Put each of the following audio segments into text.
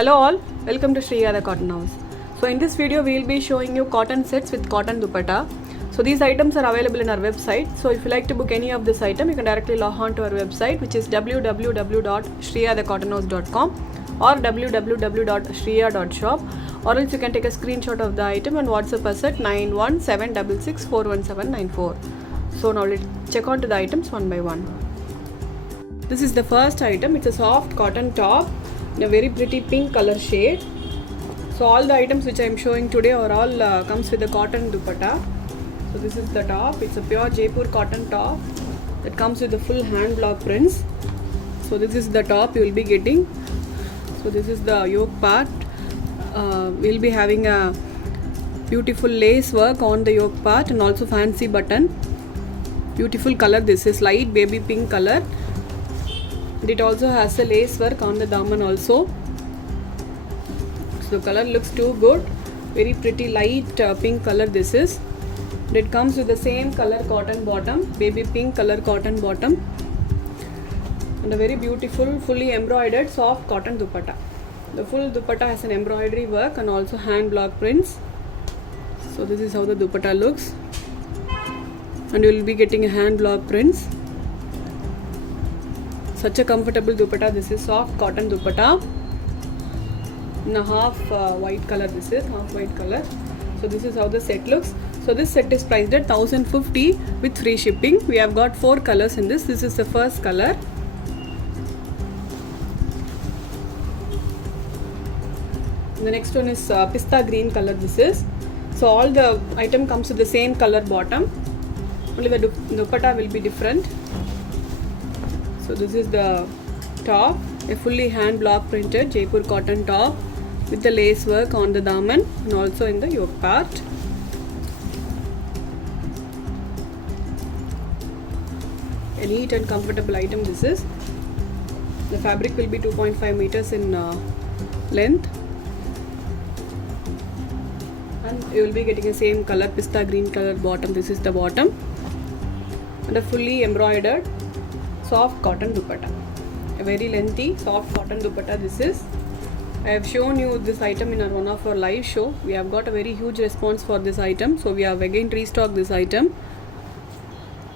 Hello all, welcome to Shriya the Cotton House. So in this video we will be showing you cotton sets with cotton dupatta. So these items are available in our website. So if you like to book any of this item, you can directly log on to our website, which is www.shriyathaCottonhouse.com or www.shriya.shop, or else you can take a screenshot of the item and WhatsApp us at 9176641794. So now let's check on to the items one by one. This is the first item. It's a soft cotton top in a very pretty pink color shade. So all the items which I am showing today are all comes with a cotton dupatta. So this is the top. It's a pure Jaipur cotton top that comes with the full hand block prints. So this is the top you will be getting. So this is the yoke part. We'll be having a beautiful lace work on the yoke part and also fancy button. Beautiful color. This is light baby pink color. It also has a lace work on the daman also. So the color looks too good. Very pretty light pink color this is. It comes with the same color cotton bottom, baby pink color cotton bottom, and a very beautiful fully embroidered soft cotton dupatta. The full dupatta has an embroidery work and also hand block prints. So this is how the dupatta looks, and you will be getting a hand block prints. Such a comfortable dupatta. This is soft cotton dupatta in a half white color. This is half white color. So this is how the set looks. So this set is priced at 1050 with free shipping. We have got 4 colors in this. This is the first color. The next one is pista green color. This is. So all the item comes with the same color bottom. Only the dupatta will be different. So this is the top, a fully hand block printed Jaipur cotton top with the lace work on the daman and also in the yoke part. A neat and comfortable item this is. The fabric will be 2.5 meters in length, and you will be getting a same color pista green color bottom. This is the bottom, and a fully embroidered soft cotton dupatta. A very lengthy soft cotton dupatta this is. I have shown you this item in one of our live show. We have got a very huge response for this item, so we have again restocked this item.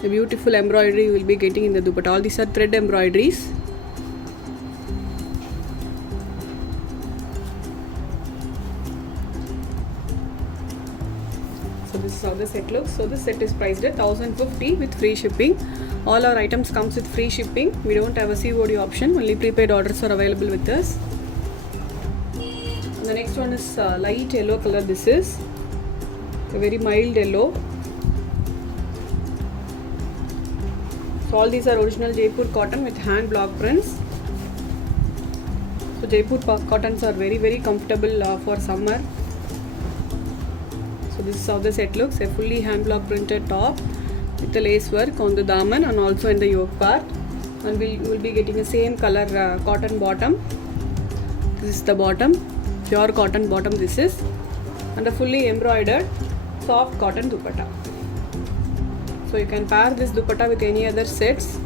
The beautiful embroidery you will be getting in the dupatta. All these are thread embroideries. So this is how the set looks. So this set is priced at 1050 with free shipping. All our items comes with free shipping. We don't have a COD option. Only prepaid orders are available with us. And the next one is light yellow color. This is a very mild yellow. So all these are original Jaipur cotton with hand block prints. So Jaipur cottons are very comfortable for summer. So this is how the set looks. A fully hand block printed top with the lace work on the daman and also in the yoke part, and we will be getting the same color cotton bottom. This is the bottom, pure cotton bottom this is, and a fully embroidered soft cotton dupatta. So you can pair this dupatta with any other sets.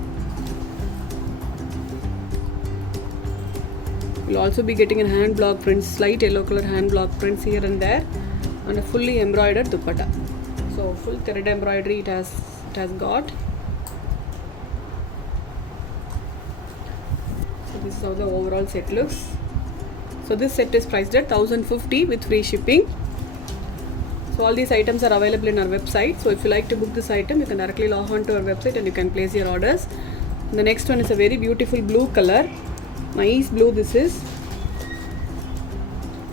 You'll also be getting a hand block prints, slight yellow color hand block prints here and there, and a fully embroidered dupatta. So full thread embroidery it has got. So this is how the overall set looks. So this set is priced at 1050 with free shipping. So all these items are available in our website. So if you like to book this item, you can directly log on to our website and you can place your orders. And the next one is a very beautiful blue color. Nice blue this is.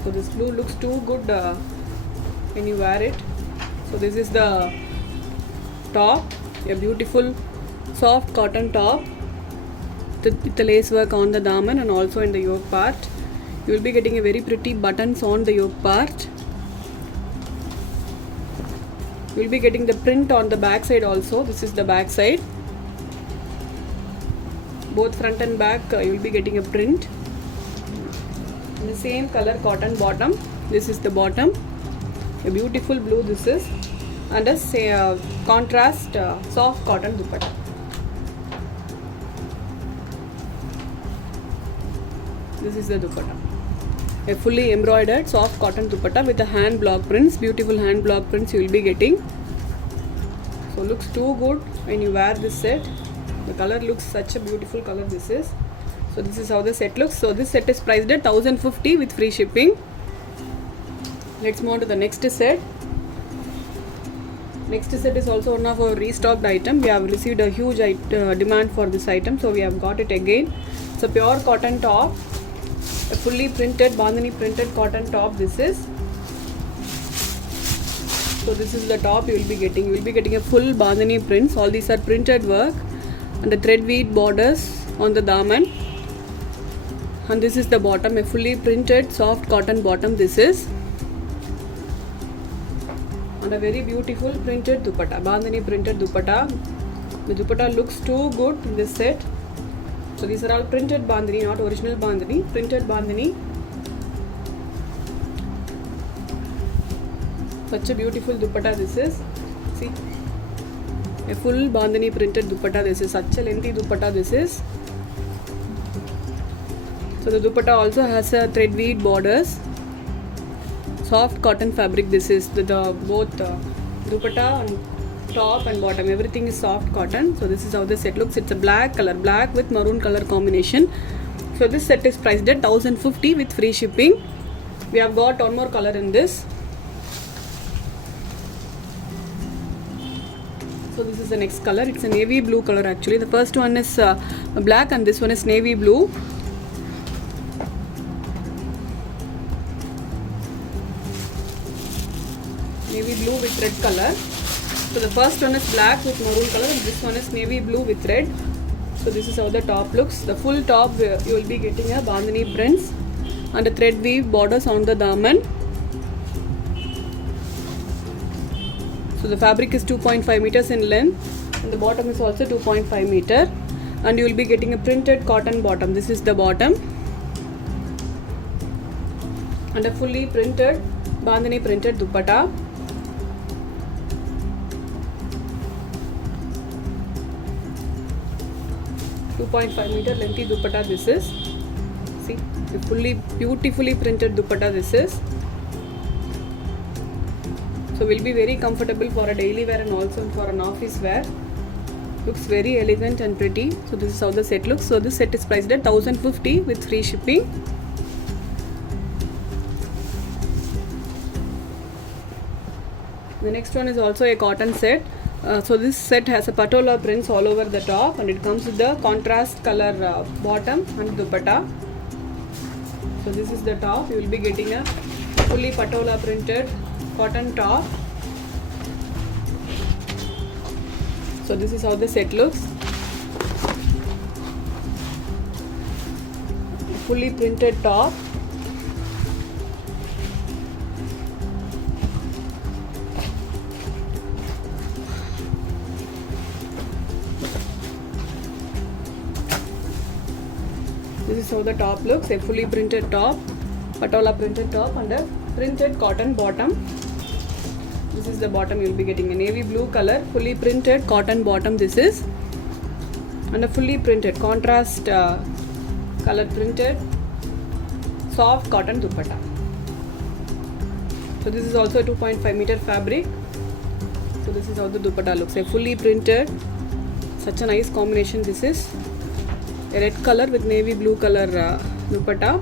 So this blue looks too good when you wear it. So this is the top, a beautiful soft cotton top with the lace work on the daman and also in the yoke part. You will be getting a very pretty buttons on the yoke part. You will be getting the print on the back side also. This is the back side. Both front and back you will be getting a print. In the same color cotton bottom. This is the bottom. A beautiful blue this is, and a contrast soft cotton dupatta. This is the dupatta. A fully embroidered soft cotton dupatta with the hand block prints, beautiful hand block prints you will be getting. So looks too good when you wear this set. The color looks such a beautiful color this is. So this is how the set looks. So this set is priced at 1050 with free shipping. Let's move on to the next set. Next set is also one of our restocked item. We have received a huge demand for this item, so we have got it again. It's a pure cotton top, a fully printed bandhani printed cotton top this is. So this is the top you will be getting. You will be getting a full bandhani prints. All these are printed work and the thread weave borders on the daman. And this is the bottom, a fully printed soft cotton bottom this is. And a very beautiful printed dupatta, bandhani printed dupatta. The dupatta looks too good in this set. So these are all printed bandhani, not original bandhani, printed bandhani. Such a beautiful dupatta this is. See, a full bandhani printed dupatta this is. Such a lengthy dupatta this is. So the dupatta also has a thread weave borders. Soft cotton fabric this is. The both dupatta and top and bottom, everything is soft cotton. So this is how the set looks. It's a black color, black with maroon color combination. So this set is priced at 1050 with free shipping. We have got one more color in this. So this is the next color. It's a navy blue color actually. The first one is black and this one is navy blue. Navy blue with red color. So the first one is black with maroon color and this one is navy blue with red. So this is how the top looks. The full top you will be getting a bandhani prints and a thread weave borders on the daman. So the fabric is 2.5 meters in length and the bottom is also 2.5 meter and you will be getting a printed cotton bottom. This is the bottom and a fully printed bandhani printed dupatta. .5 meter lengthy dupatta this is. See, a fully beautifully printed dupatta this is. So will be very comfortable for a daily wear and also for an office wear. Looks very elegant and pretty. So this is how the set looks. So this set is priced at 1050 with free shipping. The next one is also a cotton set. So this set has a patola prints all over the top and it comes with the contrast color bottom and dupatta. So this is the top. You will be getting a fully patola printed cotton top. So this is how the set looks. Fully printed top. This is how the top looks, a fully printed top, patola printed top and a printed cotton bottom. This is the bottom you will be getting, a navy blue color, fully printed cotton bottom this is. And a fully printed contrast color printed soft cotton dupatta. So this is also a 2.5 meter fabric. So this is how the dupatta looks, a fully printed, such a nice combination this is. A red color with navy blue color dupatta.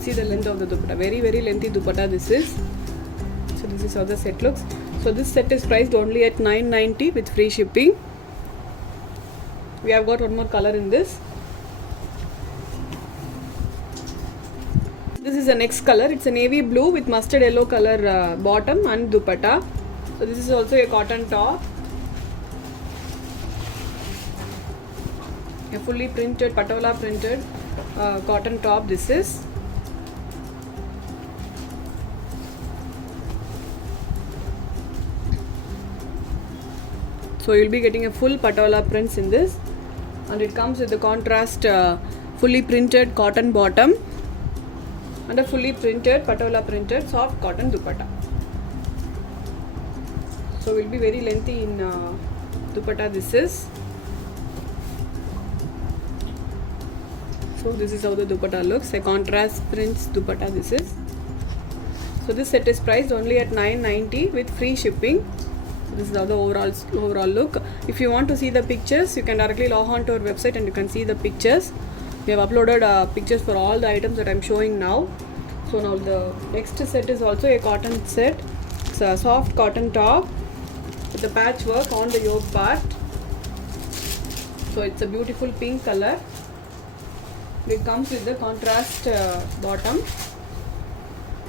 See the length of the dupatta, very lengthy dupatta this is. So this is how the set looks. So this set is priced only at 990 with free shipping. We have got one more color in this. This is the next color. It's a navy blue with mustard yellow color bottom and dupatta. So this is also a cotton top. A fully printed patola printed cotton top this is. So you'll be getting a full patola prints in this and it comes with the contrast fully printed cotton bottom and a fully printed patola printed soft cotton dupatta. So will be very lengthy in dupatta this is. So this is how the dupatta looks, a contrast prints dupatta this is. So this set is priced only at $9.90 with free shipping. This is how the overall look. If you want to see the pictures, you can directly log on to our website and you can see the pictures. We have uploaded pictures for all the items that I am showing now. So now the next set is also a cotton set. It's a soft cotton top with the patchwork on the yoke part. So it's a beautiful pink color. It comes with the contrast bottom.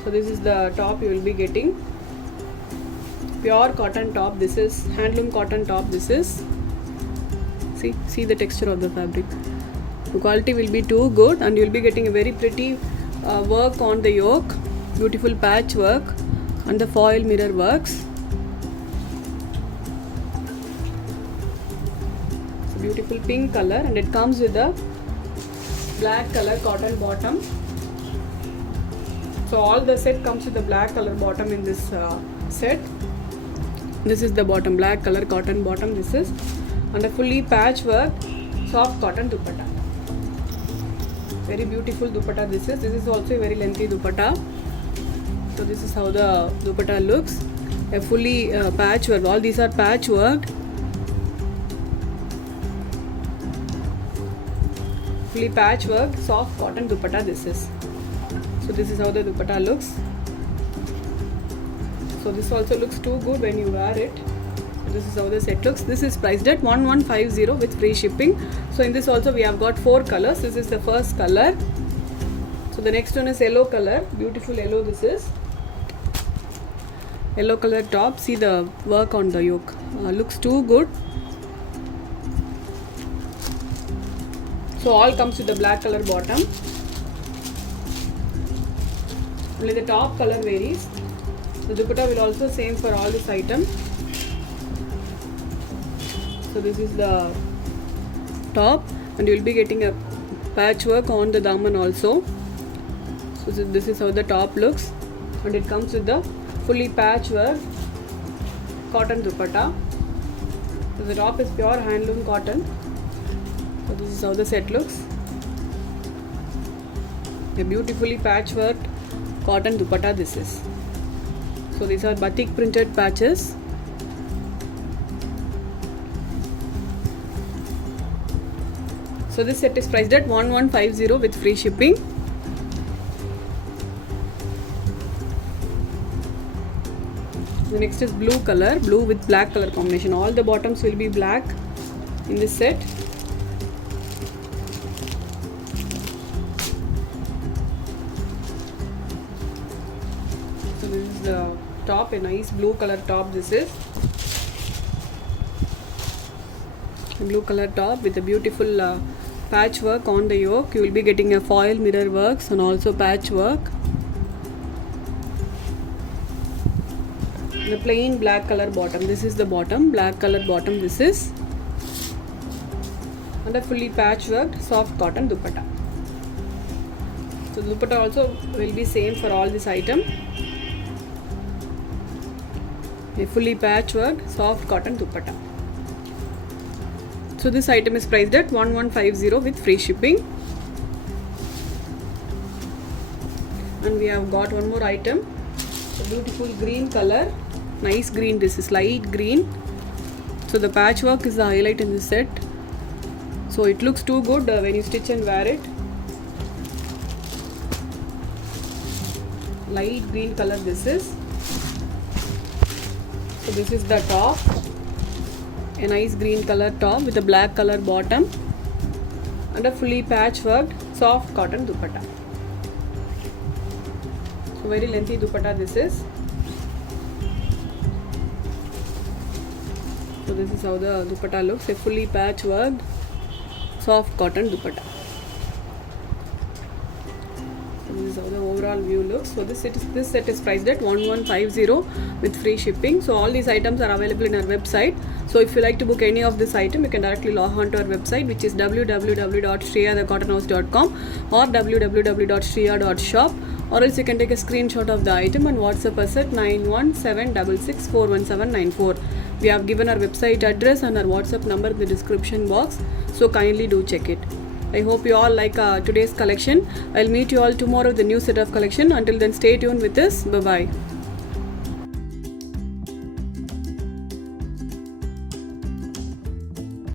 So this is the top you will be getting. Pure cotton top. This is handloom cotton top. This is. See the texture of the fabric. The quality will be too good, and you will be getting a very pretty work on the yoke. Beautiful patch work and the foil mirror works. It's a beautiful pink color, and it comes with a black color cotton bottom. So all the set comes with the black color bottom in this set. This is the bottom, black color cotton bottom this is, and a fully patchwork soft cotton dupatta. Very beautiful dupatta this is. This is also a very lengthy dupatta. So this is how the dupatta looks. A fully patchwork. All these are patchwork. Fully patchwork soft cotton dupatta this is. So this is how the dupatta looks. So this also looks too good when you wear it. This is how the set looks. This is priced at $1150 with free shipping. So in this also we have got 4 colors. This is the first color. So the next one is yellow color. Beautiful yellow this is. Yellow color top. See the work on the yoke. Looks too good. So all comes with the black color bottom. Only the top color varies. The dupatta will also same for all this item. So this is the top, and you will be getting a patchwork on the daman also. So this is how the top looks, and it comes with the fully patchwork cotton dupatta. So the top is pure handloom cotton. So this is how the set looks. A beautifully patchworked cotton dupatta this is. So these are batik printed patches. So this set is priced at $1150 with free shipping. The next is blue color, blue with black color combination. All the bottoms will be black in this set. So this is the top, a nice blue color top this is. A blue color top with a beautiful patchwork on the yoke. You will be getting a foil mirror works and also patchwork. The plain black color bottom. This is the bottom, black color bottom this is. And a fully patchworked soft cotton dupatta. So the dupatta also will be same for all this item. A fully patchworked soft cotton dupatta. So this item is priced at $1150 with free shipping. And we have got one more item. A beautiful green color. Nice green. This is light green. So the patchwork is the highlight in this set. So it looks too good when you stitch and wear it. Light green color this is. So this is the top. A nice green color top with a black color bottom and a fully patchworked soft cotton dupatta. So very lengthy dupatta this is. So this is how the dupatta looks, a fully patchworked soft cotton dupatta. So this is how the overall view looks. So this set is priced at $1150 with free shipping. So all these items are available in our website. So if you like to book any of this item, you can directly log on to our website, which is www.shreyathecottonhouse.com or www.shreya.shop, or else you can take a screenshot of the item and WhatsApp us at 91766411794. We have given our website address and our WhatsApp number in the description box, so kindly do check it. I hope you all like today's collection. I'll meet you all tomorrow with the new set of collection. Until then, stay tuned with us. Bye bye.